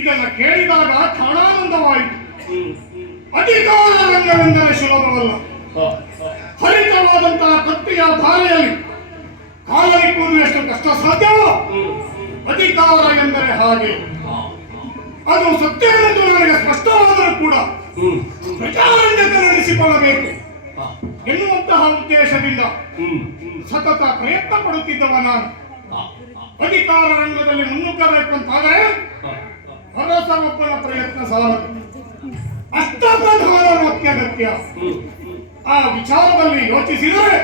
ಇದನ್ನು ಕೇಳಿದಾಗ ಕ್ಷಣಾನಂದವಾಯಿತು. ಅಧಿಕಾರ ರಂಗವೆಂದರೆ ಸುಲಭವಲ್ಲ. ಹರಿತವಾದಂತಹ ಕತ್ತಿಯ ಧಾರೆಯಲ್ಲಿ ಕಾಲನಿಕ್ಕುವುದು ಎಷ್ಟು ಕಷ್ಟ ಸಾಧ್ಯವೋ ಅಧಿಕಾರ ಎಂದರೆ ಹಾಗೆ. ಅದು ಸತ್ಯವೆಂದು ನನಗೆ ಸ್ಪಷ್ಟವಾದರೂ ಕೂಡ ಪ್ರಚಾರಕ್ಕೆ ನಡೆಸಿಕೊಳ್ಳಬೇಕು ಎನ್ನುವಂತಹ ಉದ್ದೇಶದಿಂದ ಸತತ ಪ್ರಯತ್ನ ಪಡುತ್ತಿದ್ದವ ನಾನು. ಅಧಿಕಾರ ರಂಗದಲ್ಲಿ ಮುನ್ನುಗ್ಗಬೇಕಂತಾದರೆ ಹೊರಸವೊಬ್ಬನ ಪ್ರಯತ್ನ ಸಾಲದು, ಅಷ್ಟಪ್ರಧಾನರು ಅತ್ಯಗತ್ಯ. ಆ ವಿಚಾರದಲ್ಲಿ ಯೋಚಿಸಿದರೆ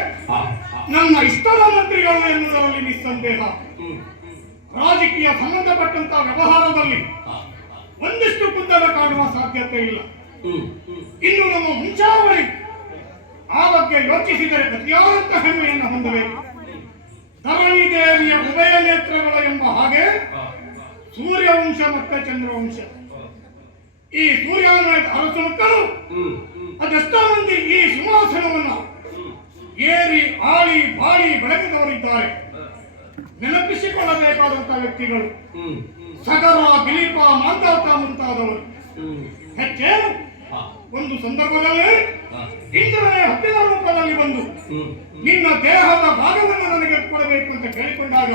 ನನ್ನ ಇಷ್ಟದ ಮಂತ್ರಿಗಳು ಎನ್ನುವುದರಲ್ಲಿ ನಿಸ್ಸಂದೇಹ. ರಾಜಕೀಯ ಸಂಬಂಧಪಟ್ಟಂತಹ ವ್ಯವಹಾರದಲ್ಲಿ ಒಂದಿಷ್ಟು ಕುಂದದ ಕಾಣುವ ಸಾಧ್ಯತೆ ಇಲ್ಲ. ಇನ್ನು ನಮ್ಮ ಮುಂಚಾವಳಿ ಆ ಬಗ್ಗೆ ಯೋಚಿಸಿದರೆ ಅತ್ಯಂತ ಹೆಮ್ಮೆಯನ್ನು ಹೊಂದಬೇಕು. ಧರಣಿ ದೇವಿಯ ಉಭಯ ನೇತ್ರಗಳು ಎಂಬ ಹಾಗೆ ಸೂರ್ಯವಂಶ ಮತ್ತೆ ಚಂದ್ರವಂಶ, ಈ ಸೂರ್ಯಾನ್ವಯದ ಅರಸು ಮಕ್ಕಳು ಅದೆಷ್ಟೋ ಮಂದಿ ಈ ಸಿಂಹಾಸನವನ್ನು ಏರಿ ಆಳಿ ಬಾಳಿ ಬೆಳಗಿದವರಿದ್ದಾರೆ. ನೆನಪಿಸಿಕೊಳ್ಳಬೇಕಾದಂತಹ ವ್ಯಕ್ತಿಗಳು ಸಗರ, ದಿಲೀಪ, ಮಾಂಧಾತ ಮುಂತಾದವರು. ಹೆಚ್ಚೇನು ಒಂದು ಸಂದರ್ಭದಲ್ಲಿ ಇಂದ್ರನೇ ಹತ್ತಿರ ರೂಪದಲ್ಲಿ ಬಂದು ನಿನ್ನ ದೇಹದ ಭಾಗವನ್ನು ನನಗೆ ಕೊಡಬೇಕು ಅಂತ ಕೇಳಿಕೊಂಡಾಗ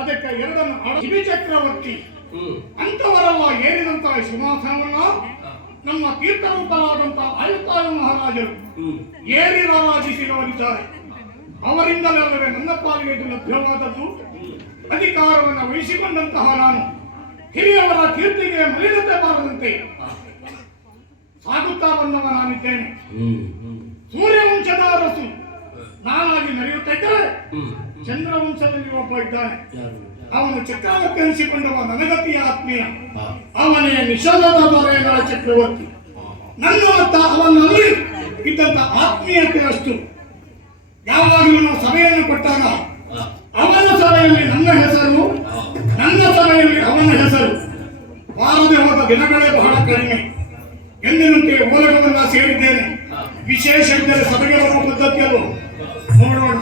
ಅದಕ್ಕೆ ಎರಡನ್ನು ಕಿವಿ ಚಕ್ರವರ್ತಿ ಅಂತವರೆಲ್ಲ ಏರಿದಂತಹ ಸಿಂಹಾಸನವನ್ನ ನಮ್ಮ ತೀರ್ಥರೂಪರಾದಂತಹ ಆಯುಕ್ತಾಯ ಮಹಾರಾಜರು ಏರಿ ರಾರಾಜಿಸಿದವರಿದ್ದಾರೆ. ಅವರಿಂದಲೇ ನನ್ನ ಪಾಲಿಗೆ ಇದು ಲಭ್ಯವಾದದ್ದು. ಅಧಿಕಾರವನ್ನು ವಹಿಸಿಕೊಂಡಂತಹ ನಾನು ಹಿರಿಯವರ ಕೀರ್ತಿಗೆ ಮಲಿನತೆ ಬಾರದಂತೆ ಸಾಗುತ್ತಾ ಬಂದವ ನಾನಿದ್ದೇನೆ. ಸೂರ್ಯವಂಶದ ಅರಸು ನಾನಾಗಿ ನಡೆಯುತ್ತಿದ್ದರೆ ಚಂದ್ರವಂಶದಲ್ಲಿ ಒಬ್ಬ ಇದ್ದಾನೆ. ಅವನು ಚಕ್ರವರ್ತಿ ಅನಿಸಿಕೊಂಡವ ನನಗತಿಯ ಆತ್ಮೀಯ. ಅವನೇ ನಿಷಾದದ ದೊರೆಯಗಳ ಚಕ್ರವರ್ತಿ. ನನ್ನ ಮತ್ತ ಅವನಲ್ಲಿ ಇದ್ದಂತ ಆತ್ಮೀಯತೆ ಅಷ್ಟು. ಯಾವಾಗಲೂ ನಾವು ಸಭೆಯನ್ನು ಕೊಟ್ಟಾಗ ಅವನ ಸಭೆಯಲ್ಲಿ ನನ್ನ ಹೆಸರು, ನನ್ನ ಸಭೆಯಲ್ಲಿ ಅವನ ಹೆಸರು ಬಾರದೆ ಹೋದ ದಿನಗಳೇ ಬಹಳ ಕಡಿಮೆ. ಎಂದಿನಂತೆ ಓಲಗವನ್ನ ಸೇರಿದ್ದೇನೆ. ವಿಶೇಷ ಇದ್ದರೆ ಸಭೆಗೆ ಬರುವ ಪದ್ಧತಿಯಲ್ಲೂ ನೋಡೋಣ.